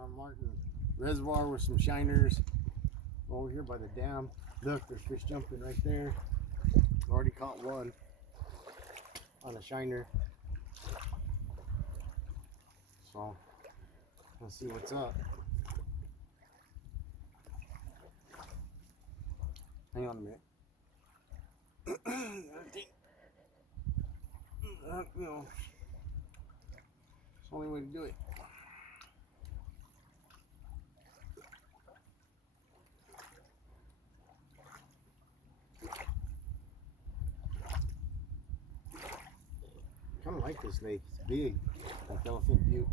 John Martin Reservoir with some shiners. Over here by the dam. Look, there's fish jumping right there. Already caught one on a shiner. So let's see what's up. Hang on a minute. I think, you know, it's the only way to do it. Kind of like this lake. It's big, like Elephant Butte.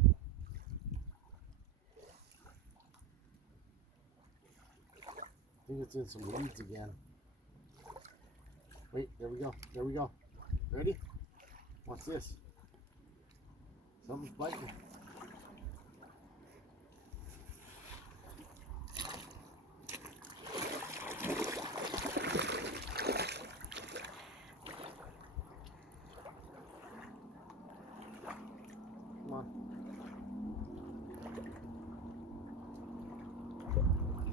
I think it's in some weeds again. Wait, there we go. There we go. Ready? What's this? Something's biting. Come on.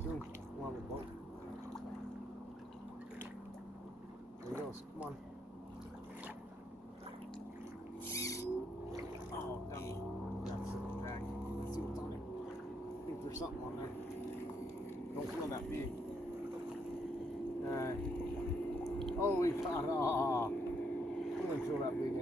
Soon. Come on, the boat. There he goes. Come on. Oh, dummy. That's a drag. Let's see what's on it. I think there's something on there. Don't feel that big. Alright. Oh, we found. Oh, it doesn't feel that big